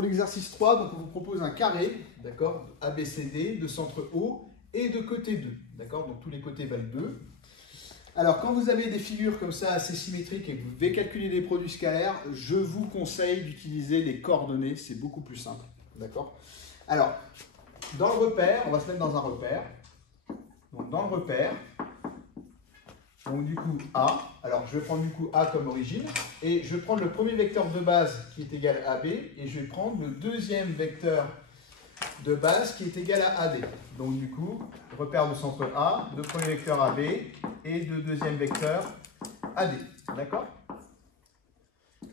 pour l'exercice 3, donc, on vous propose un carré, d'accord, ABCD, de centre O et de côté 2, d'accord, donc tous les côtés valent 2. Alors, quand vous avez des figures comme ça assez symétriques et que vous devez calculer des produits scalaires, je vous conseille d'utiliser les coordonnées, c'est beaucoup plus simple, d'accord. Alors, dans le repère, on va se mettre dans un repère. Donc, dans le repère, donc du coup A, alors je vais prendre du coup A comme origine, et je vais prendre le premier vecteur de base qui est égal à AB, et je vais prendre le deuxième vecteur de base qui est égal à AD. Donc du coup, repère de centre A, de premier vecteur AB, et de deuxième vecteur AD. D'accord?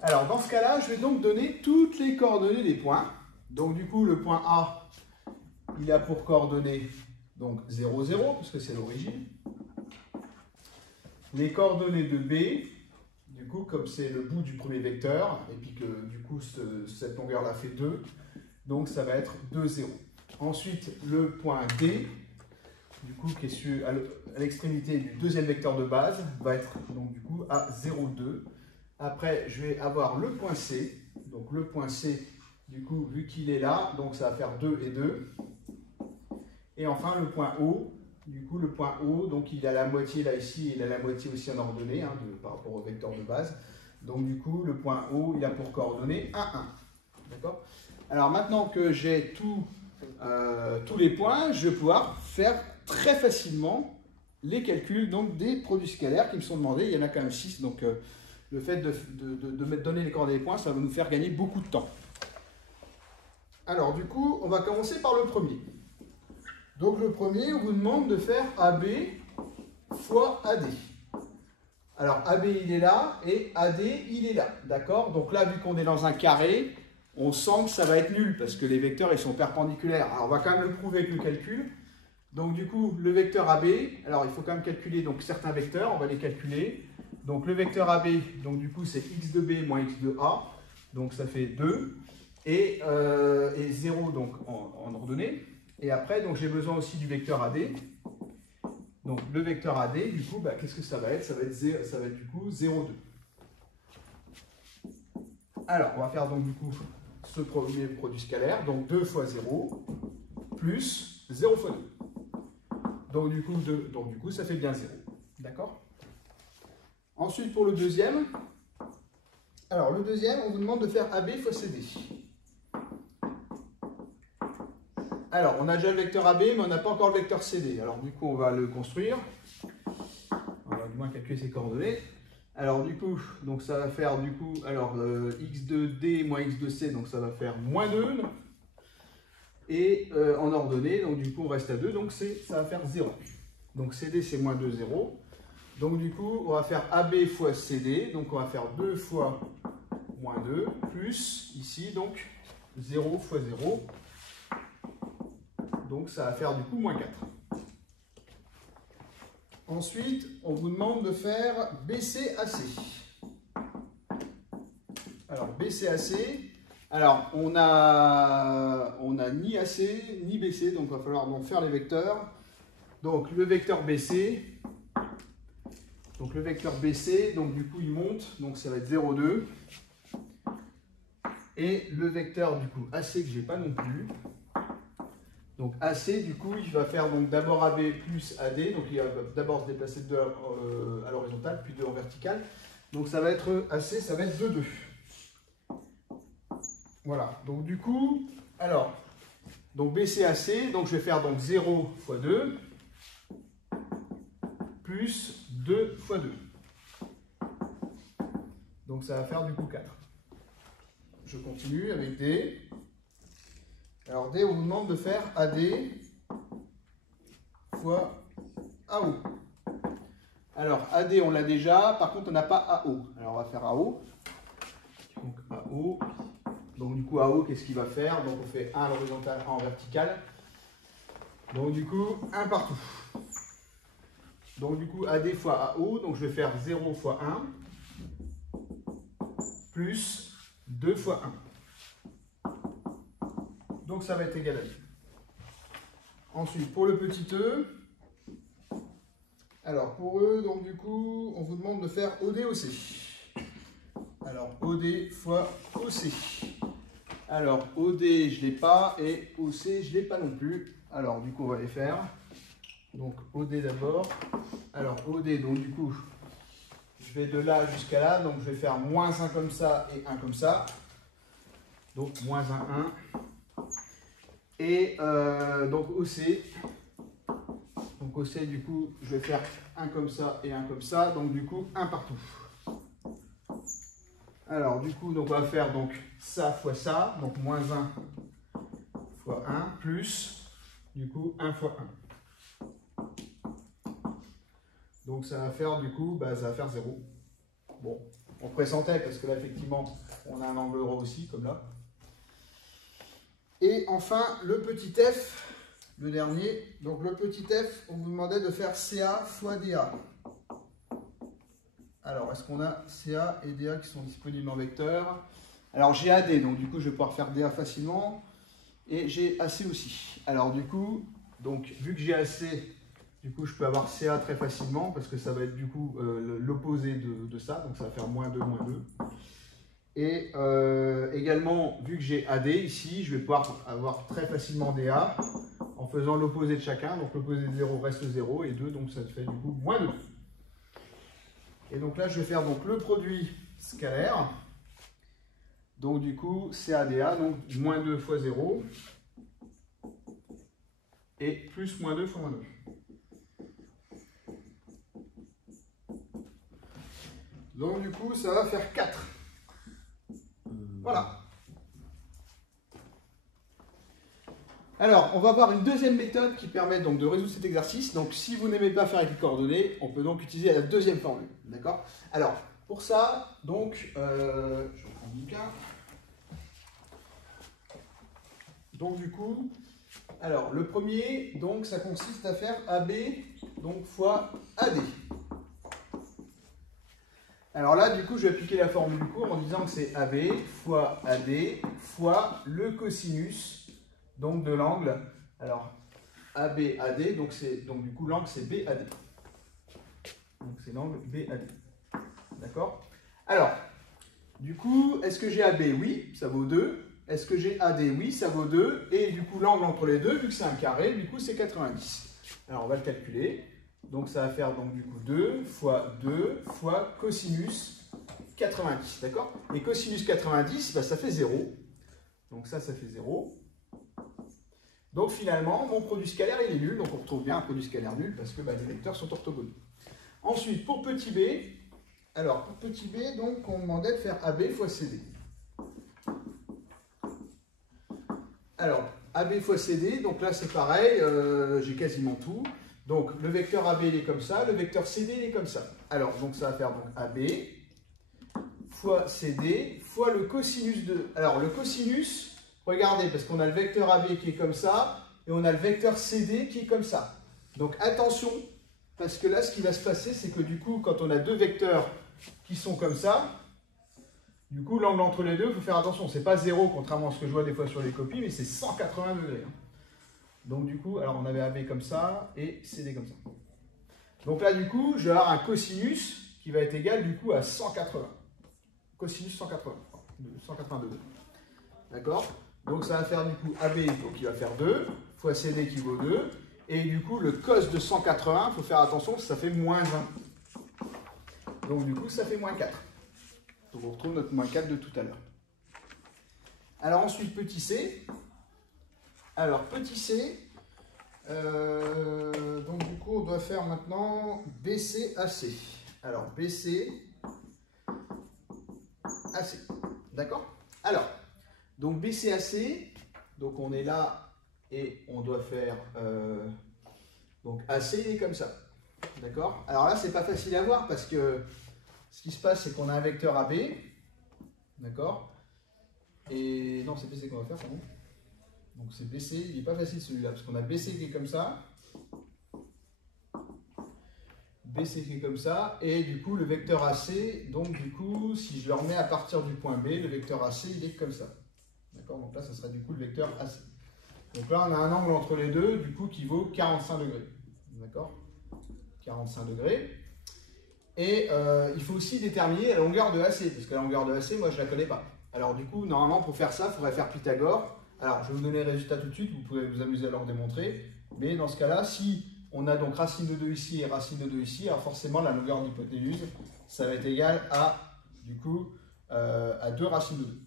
Alors dans ce cas-là, je vais donc donner toutes les coordonnées des points. Donc du coup, le point A, il a pour coordonnées donc 0, 0, parce que c'est l'origine. Les coordonnées de B, du coup, comme c'est le bout du premier vecteur, et puis que du coup, cette longueur-là fait 2, donc ça va être 2, 0. Ensuite, le point D, du coup, qui est à l'extrémité du deuxième vecteur de base, va être donc du coup à 0, 2. Après, je vais avoir le point C. Donc le point C, du coup, vu qu'il est là, donc ça va faire 2 et 2. Et enfin, le point O. Du coup, le point O, donc il a la moitié là ici, et il a la moitié aussi en ordonnée, hein, par rapport au vecteur de base. Donc du coup, le point O, il a pour coordonnées 1, 1. D'accord? Alors maintenant que j'ai tous les points, je vais pouvoir faire très facilement les calculs donc, des produits scalaires qui me sont demandés. Il y en a quand même 6, donc le fait de donner les coordonnées des points, ça va nous faire gagner beaucoup de temps. Alors du coup, on va commencer par le premier. Donc le premier, on vous demande de faire AB fois AD. Alors AB il est là et AD il est là, d'accord? Donc là, vu qu'on est dans un carré, on sent que ça va être nul parce que les vecteurs ils sont perpendiculaires. Alors on va quand même le prouver avec le calcul. Donc du coup, le vecteur AB, alors il faut quand même calculer donc, certains vecteurs, on va les calculer. Donc le vecteur AB, donc du coup c'est x de B moins x de A, donc ça fait 2, et 0 donc en ordonnée. Et après, donc j'ai besoin aussi du vecteur AD. Donc le vecteur AD, du coup, bah, qu'est-ce que ça va être? Ça va être du coup 0, 2. Alors, on va faire donc du coup ce premier produit scalaire, donc 2 fois 0, plus 0 fois 2. Donc du coup, ça fait bien 0. D'accord? Ensuite, pour le deuxième, alors le deuxième, on vous demande de faire AB fois CD. Alors, on a déjà le vecteur AB, mais on n'a pas encore le vecteur CD. Alors, du coup, on va le construire. On va du moins calculer ses coordonnées. Alors, du coup, donc ça va faire, du coup, alors, x de D moins x de C, donc ça va faire moins 2. Et en ordonnée, donc du coup, on reste à 2, donc ça va faire 0. Donc, CD, c'est moins 2, 0. Donc, du coup, on va faire AB fois CD. Donc, on va faire 2 fois moins 2, plus, ici, donc, 0 fois 0. Donc ça va faire du coup moins 4. Ensuite, on vous demande de faire BCAC. Alors BCAC, alors on a ni AC ni BC, donc il va falloir donc faire les vecteurs. Donc le vecteur BC, donc du coup il monte, donc ça va être 0, 2. Et le vecteur du coup AC que je n'ai pas non plus. Donc AC, du coup, il va faire d'abord AB plus AD, donc il va d'abord se déplacer de 2 à l'horizontale, puis 2 en verticale. Donc ça va être AC, ça va être 2, 2. Voilà, donc du coup, alors, donc BCAC, donc je vais faire donc 0 fois 2, plus 2 fois 2. Donc ça va faire du coup 4. Je continue avec D. Alors D, on vous demande de faire AD fois AO. Alors AD, on l'a déjà, par contre on n'a pas AO. Alors on va faire AO. Donc AO. Donc du coup AO, qu'est-ce qu'il va faire? Donc on fait 1 à l'horizontale, 1 en verticale. Donc du coup, 1 partout. Donc du coup AD fois AO, donc je vais faire 0 fois 1, plus 2 fois 1. Donc ça va être égal à 2. Ensuite, pour le petit e, alors pour eux, donc du coup, on vous demande de faire OD-OC. Alors OD fois OC. Alors, OD, je ne l'ai pas, et OC, je ne l'ai pas non plus. Alors, du coup, on va les faire. Donc, OD d'abord. Alors, OD, donc du coup, je vais de là jusqu'à là. Donc, je vais faire moins 1 comme ça et 1 comme ça. Donc, moins 1, 1. Et donc, OC. Donc, OC, du coup, je vais faire 1 comme ça et 1 comme ça. Donc, du coup, 1 partout. Alors, du coup, donc on va faire donc ça fois ça, donc moins 1 fois 1, plus, du coup, 1 fois 1. Donc, ça va faire, du coup, ça va faire 0. Bon, on pressentait, parce que là, effectivement, on a un angle droit aussi, comme là. Et enfin, le petit f, le dernier. Donc, le petit f, on vous demandait de faire CA fois DA. Alors, est-ce qu'on a CA et DA qui sont disponibles en vecteur? Alors, j'ai AD, donc du coup, je vais pouvoir faire DA facilement. Et j'ai AC aussi. Alors, du coup, donc, vu que j'ai AC, du coup, je peux avoir CA très facilement parce que ça va être du coup l'opposé de ça. Donc, ça va faire moins 2, moins 2. Et également, vu que j'ai AD ici, je vais pouvoir avoir très facilement DA en faisant l'opposé de chacun. Donc, l'opposé de 0 reste 0 et 2, donc ça fait du coup moins 2. Et donc là, je vais faire donc le produit scalaire. Donc du coup, CADA, donc moins 2 fois 0. Et plus moins 2 fois moins 2. Donc du coup, ça va faire 4. Voilà. Alors, on va voir une deuxième méthode qui permet donc de résoudre cet exercice. Donc, si vous n'aimez pas faire avec les coordonnées, on peut donc utiliser la deuxième formule. D'accord? Alors, pour ça, donc, je reprends le bouquin. Donc, du coup, alors, le premier, donc, ça consiste à faire AB, donc, fois AD. Alors là, du coup, je vais appliquer la formule du cours en disant que c'est AB fois AD fois le cosinus donc de l'angle. Alors, ABAD, donc du coup, l'angle c'est BAD. Donc c'est l'angle BAD. D'accord? Alors, du coup, est-ce que j'ai AB? Oui, ça vaut 2. Est-ce que j'ai AD? Oui, ça vaut 2. Et du coup, l'angle entre les deux, vu que c'est un carré, du coup, c'est 90. Alors, on va le calculer. Donc, ça va faire donc du coup 2 fois cosinus 90. D'accord? Et cosinus 90, ça fait 0. Donc ça fait 0. Donc finalement, mon produit scalaire, il est nul. Donc on retrouve bien un produit scalaire nul parce que les vecteurs sont orthogonaux. Ensuite, pour petit b, alors pour petit b, donc on demandait de faire AB fois CD. Alors, AB fois CD, donc là c'est pareil, j'ai quasiment tout. Donc le vecteur AB il est comme ça, le vecteur CD il est comme ça. Alors, donc ça va faire donc AB fois CD fois le cosinus de... Alors le cosinus... Regardez, parce qu'on a le vecteur AB qui est comme ça, et on a le vecteur CD qui est comme ça. Donc attention, parce que là, ce qui va se passer, c'est que du coup, quand on a deux vecteurs qui sont comme ça, du coup, l'angle entre les deux, il faut faire attention. C'est pas 0, contrairement à ce que je vois des fois sur les copies, mais c'est 180 degrés. Donc du coup, alors on avait AB comme ça, et CD comme ça. Donc là, du coup, je vais avoir un cosinus qui va être égal, du coup, à 180. Cosinus 180, 180 degrés. D'accord? Donc ça va faire du coup AB, donc il va faire 2, fois CD qui vaut 2. Et du coup, le cos de 180, il faut faire attention, ça fait moins 1. Donc du coup, ça fait moins 4. Donc on retrouve notre moins 4 de tout à l'heure. Alors ensuite, petit c. Alors petit c, donc du coup, on doit faire maintenant BC-AC. Alors BC-AC. D'accord? Alors, donc BCAC, donc on est là et on doit faire donc AC il est comme ça. D'accord? Alors là, c'est pas facile à voir parce que ce qui se passe, c'est qu'on a un vecteur AB. D'accord? Et non, c'est BC qu'on va faire, pardon. Donc c'est BC, il n'est pas facile celui-là parce qu'on a BC qui est comme ça. BC qui est comme ça. Et du coup, le vecteur AC, donc du coup, si je le remets à partir du point B, le vecteur AC, il est comme ça. D'accord? Donc là, ça sera du coup le vecteur AC. Donc là, on a un angle entre les deux, du coup, qui vaut 45 degrés. D'accord? 45 degrés. Et il faut aussi déterminer la longueur de AC, parce que la longueur de AC, moi, je ne la connais pas. Alors du coup, normalement, pour faire ça, il faudrait faire Pythagore. Alors, je vais vous donner les résultats tout de suite, vous pouvez vous amuser à leur démontrer. Mais dans ce cas-là, si on a donc racine de 2 ici et racine de 2 ici, alors forcément, la longueur de l'hypoténuse, ça va être égal à, du coup, à 2 racines de 2.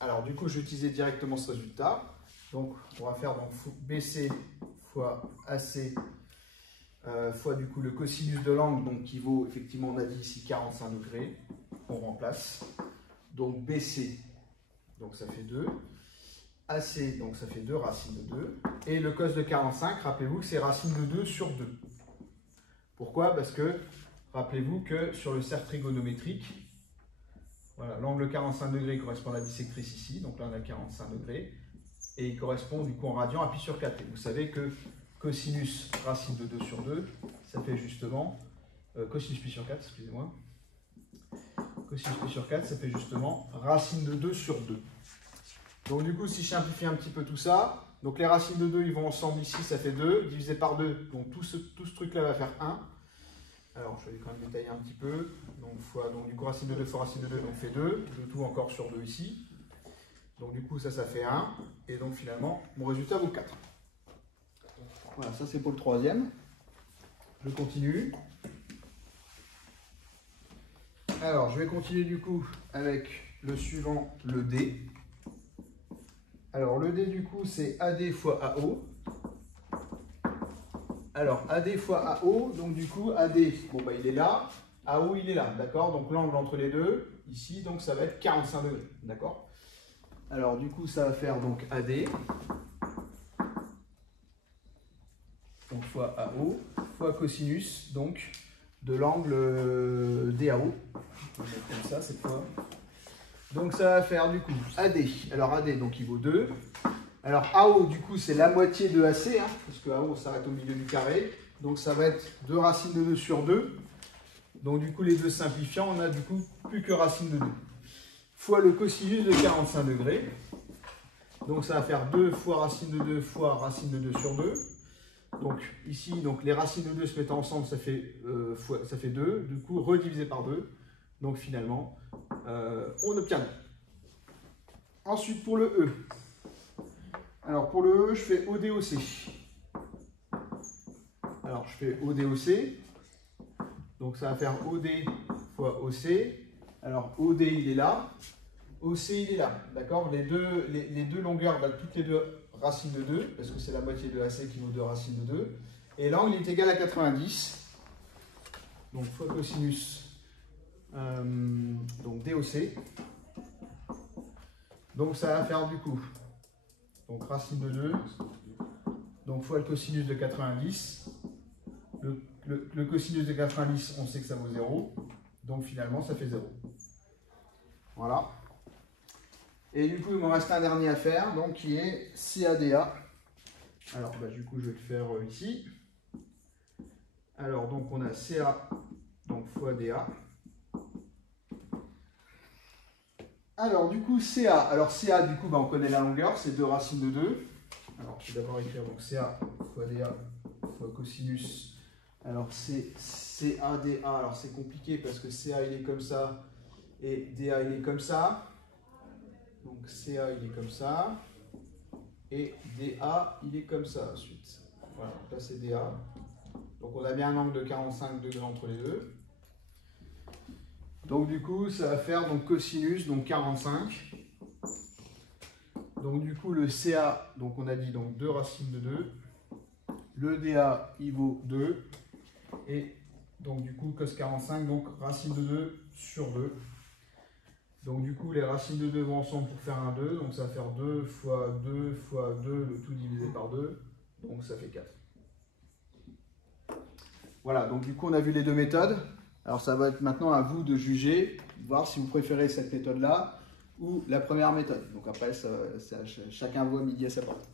Alors, du coup, je vais utiliser directement ce résultat. Donc, on va faire donc BC fois AC fois du coup le cosinus de l'angle, donc qui vaut, effectivement, on a dit ici 45 degrés. On remplace. Donc, BC, donc ça fait 2. AC, donc ça fait 2 racines de 2. Et le cos de 45, rappelez-vous que c'est racine de 2 sur 2. Pourquoi? Parce que, rappelez-vous que sur le cercle trigonométrique, voilà, l'angle 45 degrés correspond à la bissectrice ici, donc là on a 45 degrés, et il correspond du coup en radian à pi sur 4. Et vous savez que cosinus racine de 2 sur 2, ça fait justement, cosinus pi sur 4, excusez-moi, cosinus pi sur 4, ça fait justement racine de 2 sur 2. Donc du coup, si je simplifie un petit peu tout ça, donc les racines de 2, ils vont ensemble ici, ça fait 2, divisé par 2, donc tout ce truc-là va faire 1. Alors, je vais quand même détailler un petit peu. Donc du coup, racine de 2 fois racine de 2, donc fait 2. Le tout encore sur 2 ici. Donc, du coup, ça fait 1. Et donc, finalement, mon résultat vaut 4. Voilà, ça c'est pour le troisième. Je continue. Alors, je vais continuer du coup avec le suivant, le D. Alors, le D, du coup, c'est AD fois AO. Alors, AD fois AO, donc du coup, AD, bon, bah, il est là, AO, il est là, d'accord? Donc, l'angle entre les deux, ici, donc ça va être 45 degrés, d'accord? Alors, du coup, ça va faire donc AD, donc fois AO, fois cosinus, donc, de l'angle DAO. On va mettre comme ça, cette fois. Donc, ça va faire, du coup, AD. Alors, AD, donc, il vaut 2. Alors, AO, du coup, c'est la moitié de AC, hein, parce que AO, on s'arrête au milieu du carré. Donc, ça va être 2 racines de 2 sur 2. Donc, du coup, les deux simplifiants, on a du coup plus que racine de 2. Fois le cosinus de 45 degrés. Donc, ça va faire 2 fois racine de 2 fois racine de 2 sur 2. Donc, ici, donc, les racines de 2 se mettant ensemble, ça fait 2. Du coup, redivisé par 2. Donc, finalement, on obtient 2. Ensuite, pour le E. Alors pour le E, je fais ODOC. Alors je fais ODOC. Donc ça va faire OD fois OC. Alors OD il est là. OC il est là. D'accord? Les deux longueurs valent toutes les deux racines de 2. Parce que c'est la moitié de AC qui vaut 2 racines de 2. Et l'angle est égal à 90. Donc fois cosinus. Donc DOC. Donc ça va faire du coup. Donc racine de 2, donc fois le cosinus de 90. Le cosinus de 90, on sait que ça vaut 0. Donc finalement, ça fait 0. Voilà. Et du coup, il me reste un dernier à faire, donc qui est CADA. Alors, bah, du coup, je vais le faire ici. Alors, donc on a CA, donc fois DA. Alors, du coup, CA. Alors, CA, du coup, bah, on connaît la longueur, c'est 2 racines de 2. Alors, je vais d'abord écrire donc CA fois DA fois cosinus. Alors, c'est CADA. Alors, c'est compliqué parce que CA, il est comme ça et DA, il est comme ça. Donc, CA, il est comme ça. Et DA, il est comme ça ensuite. Voilà, donc là, c'est DA. Donc, on a bien un angle de 45 degrés entre les deux. Donc du coup, ça va faire donc cosinus, donc 45. Donc du coup, le CA, donc on a dit donc 2 racines de 2. Le DA, il vaut 2. Et donc du coup, cos 45, donc racine de 2 sur 2. Donc du coup, les racines de 2 vont ensemble pour faire un 2. Donc ça va faire 2 fois 2 fois 2, le tout divisé par 2. Donc ça fait 4. Voilà, donc du coup, on a vu les deux méthodes. Alors ça va être maintenant à vous de juger, voir si vous préférez cette méthode-là ou la première méthode. Donc après, chacun voit midi à sa porte.